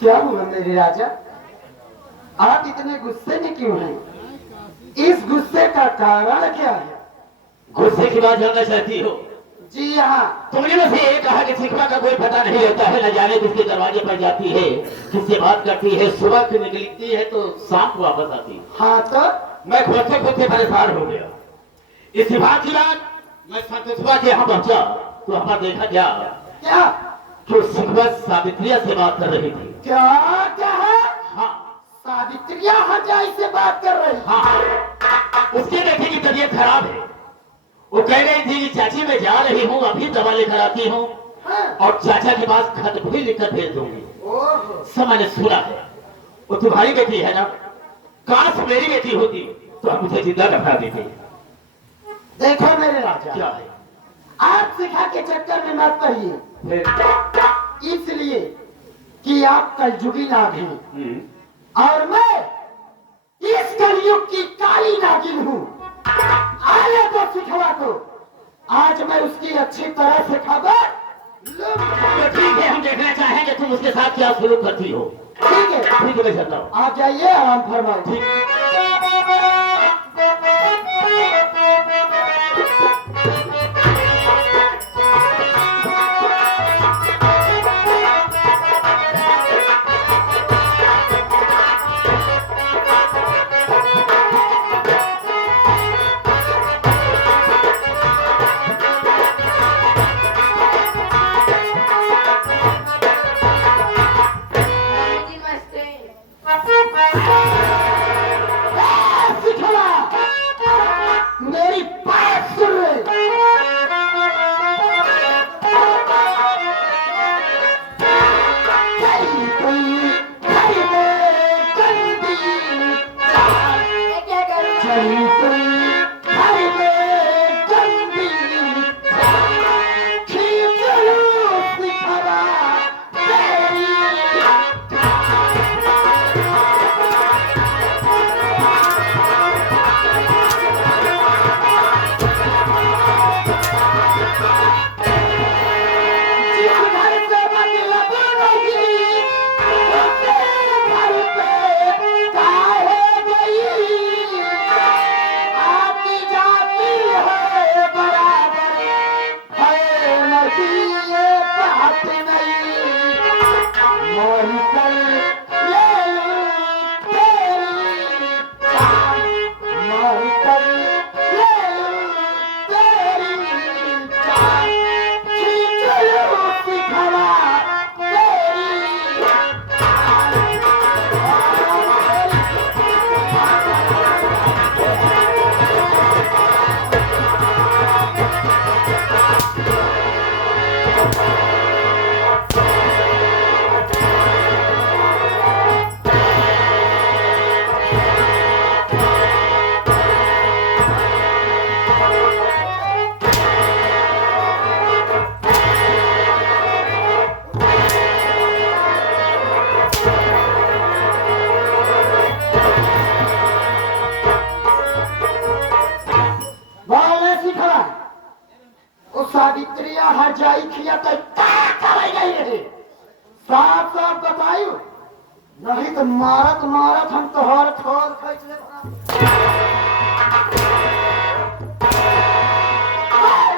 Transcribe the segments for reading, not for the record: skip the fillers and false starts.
क्या हुआ मेरे राजा, आप इतने गुस्से में क्यों हैं? इस गुस्से का कारण क्या है? गुस्से की बात जानना चाहती हो? जी हाँ। तुमने मुझे ये कहा कि शिखवा का कोई पता नहीं रहता है, न जाने किसके दरवाजे पर जाती है, किससे बात करती है, सुबह से निकलती है तो शाम को वापस आती है। हाँ तो मैं खोजते खोजते परेशान हो गया। इसी बात की बात मैं संतोषवा के यहाँ पहुंचा तो हमारा देखा क्या क्या कि शिखवा सावित्रिया से बात कर रही थी। क्या क्या है? हाँ सावित्रिया हजाई से बात कर रही? हाँ, उसके बेटे की तबीयत खराब है। वो कह रही थी कि चाची मैं जा रही हूँ, अभी दवा लेकर आती हूँ हाँ। और चाचा के पास खत भी लिखकर भेज दूंगी। ओहो। सब मैंने सुना है। वो तुम्हारी बेटी है ना? काश मेरी बेटी होती तो हम मुझे जिंदा दफना देते। देखो मेरे राजा, क्या है? आप शिखा के चक्कर में मत पड़िए, फिर इसलिए कि आप कलयुगी नाग हैं और मैं इस कलयुग की काली नागिन हूँ। आने तो शिखवा को, आज मैं उसकी अच्छी तरह से खबर तो ठीक है, हम देखना चाहेंगे तुम उसके साथ क्या सलूक करती हो। ठीक है ठीक है, मैं चलता हूँ। आप जाइए, आराम फरमाइए। ठीक। शिखवा, मेरी बात सुन ले। सावित्रिया हर जाई खिया तो क्या करे गई रहे? साफ साफ बतायु, नहीं तो मारत मारत हम तो हर थोर खींच ले।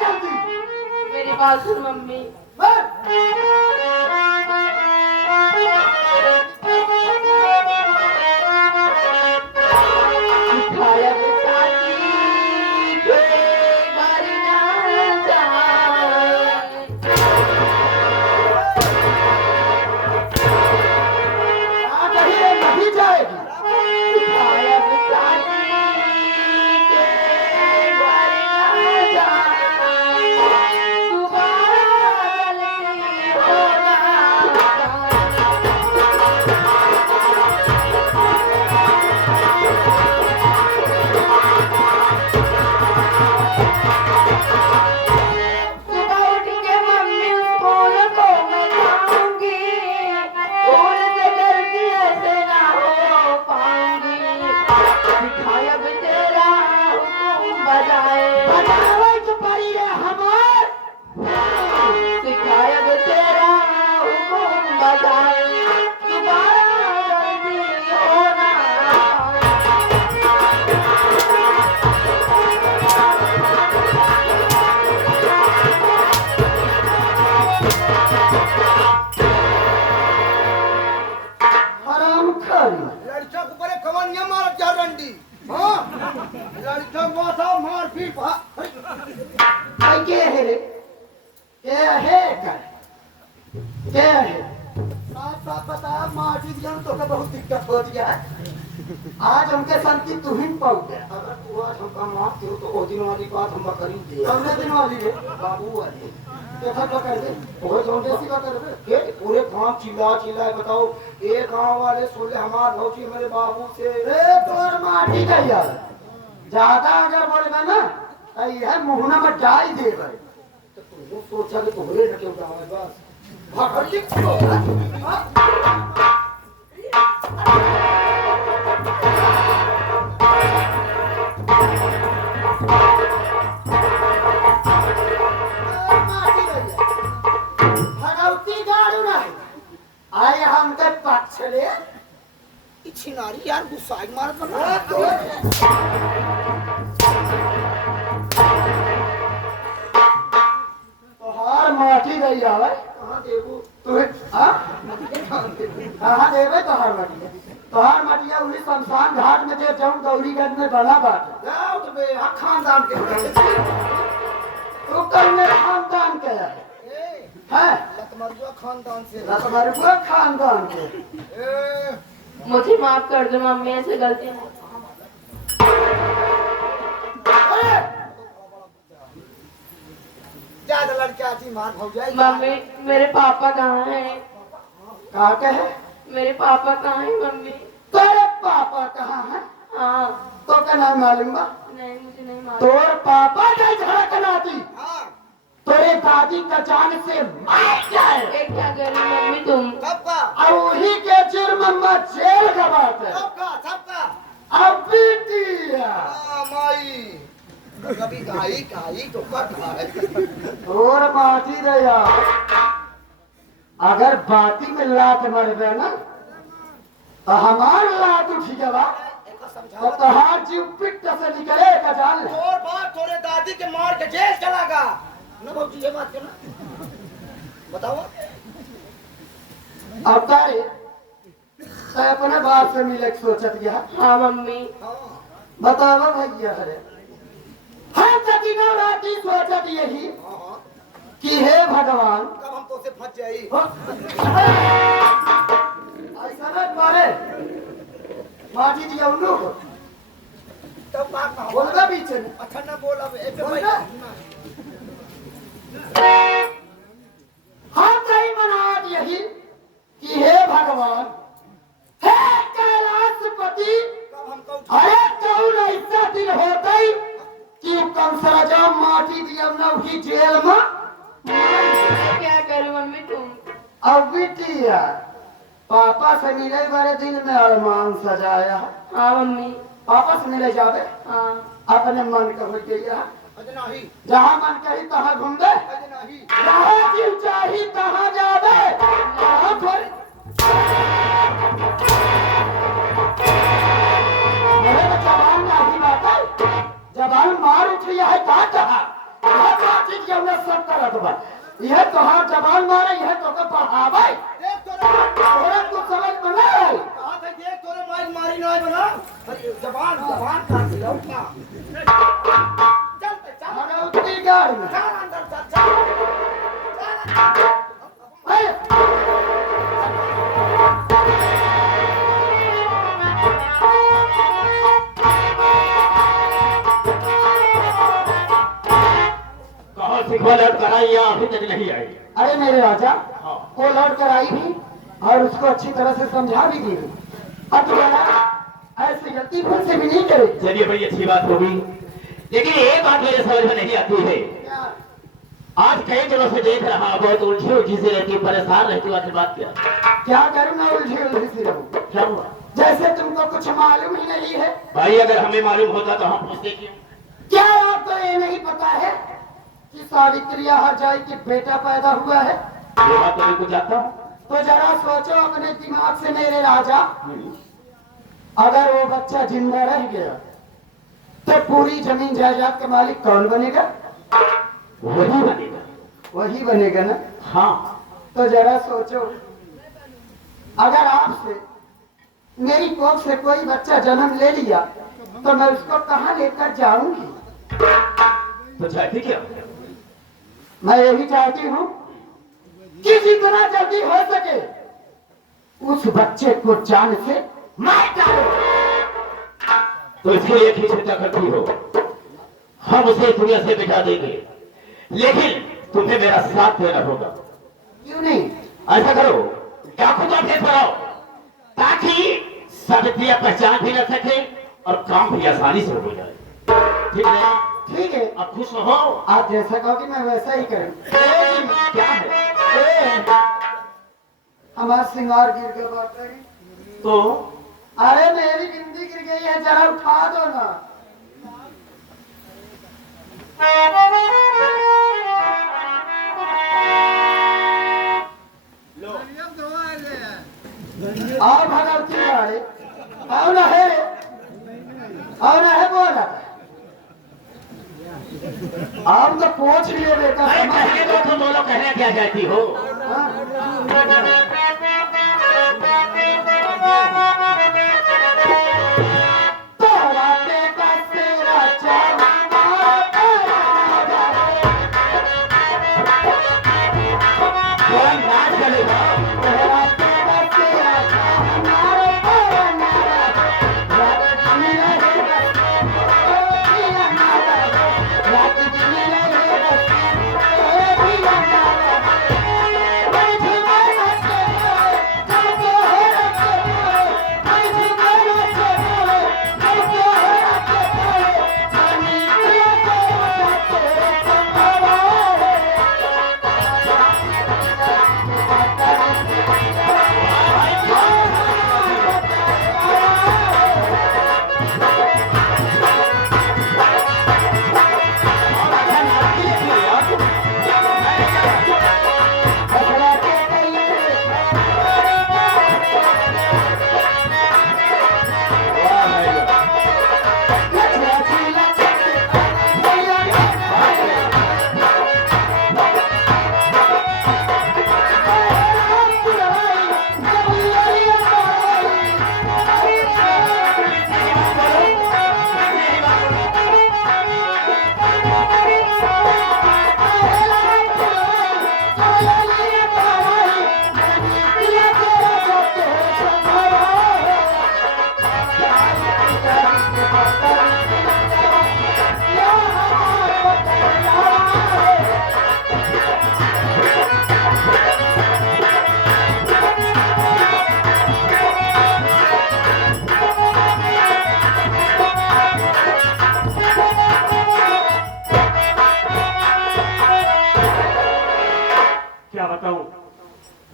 जल्दी मेरी बात सुन मम्मी। भाई के है रे के है कर के है साथ साथ बता माटी दिया तो का बहुत दिक्कत हो गया है आज हमके संति तू ही पाऊ गया अगर तू आज हमका माफ करो तो ओ दिन वाली बात हम करी दे हमने दिन वाली रे बाबू वाली देखा तो कर दे बहुत जोंडे सी का कर दे ये पूरे गांव चिल्ला चिल्ला बताओ एक गांव वाले सुन ले हमार भौजी मेरे बाबू से रे तोर माटी का यार ज्यादा अगर बोलेगा ना तो यह मुहना में डाल दे भाई तो तू सोचा कि तोहरे रखे उठावे बस भागली को भगवती गाड़ू नहीं आए हम के पछले छिनारी यार गुस्सा मार बना तोहार माटी गई आवे कहां देबू तू हां कहां देबे तोहार माटी तोहार माटिया उन्हीं शमशान घाट में जे जाऊं गौरीगंज में बना बात जाओ तो बे खानदान के तू कन्ने खानदान के है लतमरुआ खानदान से लतमरुआ खानदान के मुझे माफ कर दो मम्मी, ऐसे गलती नहीं। ज्यादा लड़का थी मार हो जाए मम्मी मेरे पापा कहाँ हैं? कहाँ के है? मेरे पापा कहाँ हैं मम्मी? तेरे पापा कहाँ है? हाँ तो क्या नाम मालूम बा? नहीं मुझे नहीं मालूम। तोर पापा का झड़कनाती तोरे दादी का जान से मार जाए। ये क्या कर रही मम्मी तुम? और वही के जुर्म में जेल का बात है। अब बेटिया कभी गाई तो और माटी रे यार अगर बाती में लात मर गए ना तो हमार लात उठी जावा तो तहार जीव पिट से निकले का जान ले। और बात थोड़े दादी के मार के जेल चला गा ना बाबूजी ये बात करना बताओ अब तारे तो अपने बाप से मिले के सोचत गया। हाँ मम्मी। बतावा भैया हरे हम सदिनों राती सोचत यही कि हे भगवान कब हम तो से फंस जाई ऐसा मत मारे माटी दिया उन लोग तो बात ना बोलगा पीछे में अच्छा ना बोल अब ऐसे बोलगा हम कहीं मनात यही कि हे भगवान हे कैलाशपति कब हमको अरे कौन ऐसा दिन होता ही कि कंसराजा माटी दिया ना उठी जेल में क्या करूं मम्मी तुम? अब बिटिया पापा से मिले वाले दिन में अरमान सजाया। हाँ मम्मी। पापा से मिले जावे हाँ अपने मन का हो गया नहीं जहाँ मन कही तहाँ घूमबे नहीं जहाँ जीव चाही तहाँ जावे जहाँ थोड़ी मेरे में जबान नहीं बात जबान मार उठी है का कहा यह चीज ये उन्हें सब करत बा यह तो हाँ जबान मारे यह तो का पढ़ावे देख तोरे तोरे कुछ समझ में नहीं आई कहा था देख तोरे मारी नहीं बना जबान का दिलाओ क्या चल चल भगवती गाड़ी में चल अंदर चल चल अरे कहाँ सिखवा लौट कर आई या अभी तक नहीं आई? अरे मेरे राजा हाँ। वो लौट कर आई भी और उसको अच्छी तरह से समझा भी दी अब दोबारा ऐसी गलती फिर से भी नहीं करे चलिए बड़ी अच्छी बात होगी, लेकिन एक बात मेरे समझ में नहीं आती है। आज कई दिनों से देख रहा बहुत उलझी उलझी से रहती, परेशान रहती, आखिर बात क्या? करूँ मैं उलझी उलझी सी रहूं क्या हुआ? जैसे तुमको कुछ मालूम ही नहीं है। भाई अगर हमें मालूम होता तो हम पूछते क्यों? क्या आपको ये नहीं पता है कि सावित्री हरजाई की बेटा पैदा हुआ है? ये बात तो बिल्कुल जानता हूँ। तो जरा सोचो अपने दिमाग से मेरे राजा, अगर वो बच्चा जिंदा रह गया तो पूरी जमीन जायदाद का मालिक कौन बनेगा? वही बनेगा। वही बनेगा ना। हाँ तो जरा सोचो अगर आपसे मेरी कोख से कोई बच्चा जन्म ले लिया तो मैं उसको कहाँ लेकर जाऊंगी? तो चाहती क्या? मैं यही चाहती हूँ कि जितना जल्दी हो सके उस बच्चे को जान से मार डालो। तो इसके लिए की चिंता करती हो? हम उसे दुनिया से मिटा देंगे, लेकिन तुम्हें मेरा साथ देना होगा। क्यों नहीं? ऐसा करो, डाकू का भेद बनाओ ताकि सावित्री पहचान भी न सके और काम भी आसानी से हो जाए। ठीक है? ठीक है, अब खुश हो? आप जैसा कहोगे मैं वैसा ही करूँ। क्या है? हमारा श्रृंगार गिर गया बात है। तो अरे मेरी बिंदी गिर गई है, जरा उठा दो ना। और भगवती वाले कौन है? कौन है बोला? आप तो पूछ लिए बेटा। अरे कहने दो, तुम बोलो कहने क्या जाती हो?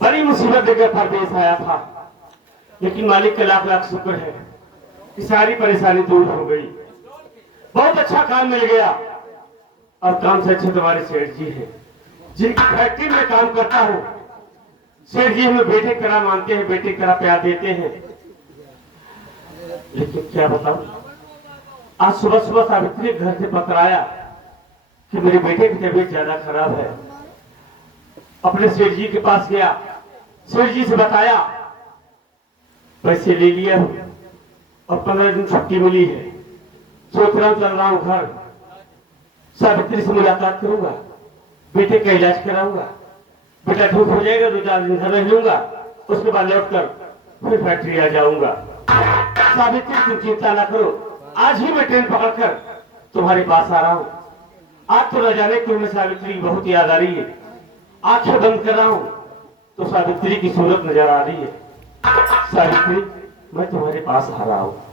बड़ी मुसीबत लेकर परदेश आया था, लेकिन मालिक का लाख लाख शुक्र है कि सारी परेशानी दूर हो गई। बहुत अच्छा काम मिल गया और काम से अच्छे तुम्हारे सेठ जी हैं, जिनकी फैक्ट्री में काम करता हूँ। सेठ जी हमें बेटे करा मानते हैं, बेटे करा प्यार देते हैं। लेकिन क्या बताऊं, आज सुबह सुबह सावित्री घर से पत्र आया कि मेरे बेटे की तबीयत ज्यादा खराब है। अपने सेठ जी के पास गया, सेठ जी से बताया, पैसे ले लिया और 15 दिन छुट्टी मिली है। सोच रहा हूं चल रहा हूं घर, सावित्री से मुलाकात करूंगा, बेटे का इलाज कराऊंगा। बेटा ठीक हो जाएगा, 2-4 दिन घर रह लूंगा, उसके बाद लौटकर फिर फैक्ट्री आ जाऊंगा। सावित्री तुम चिंता ना करो, आज ही मैं ट्रेन पकड़कर तुम्हारे पास आ रहा हूँ। आज तो न जाने क्यों मैं सावित्री की बहुत याद आ रही है। आंखें बंद कर रहा हूँ तो सावित्री की सूरत नजर आ रही है। सावित्री, मैं तुम्हारे पास आ रहा हूँ।